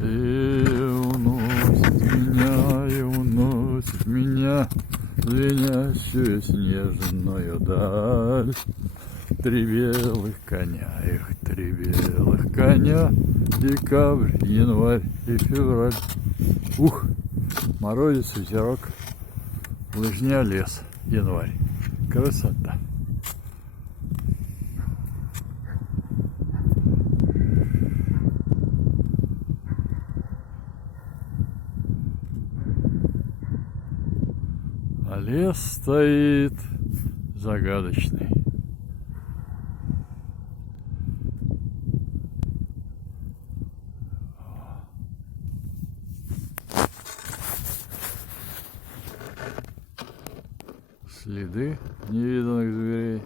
и уносит меня звенящую снежную даль. Три белых коня, их три белых коня, декабрь, январь и февраль. Ух, морозец, ветерок, лыжня, лес, январь. Красота. А лес стоит загадочный. Следы невиданных зверей.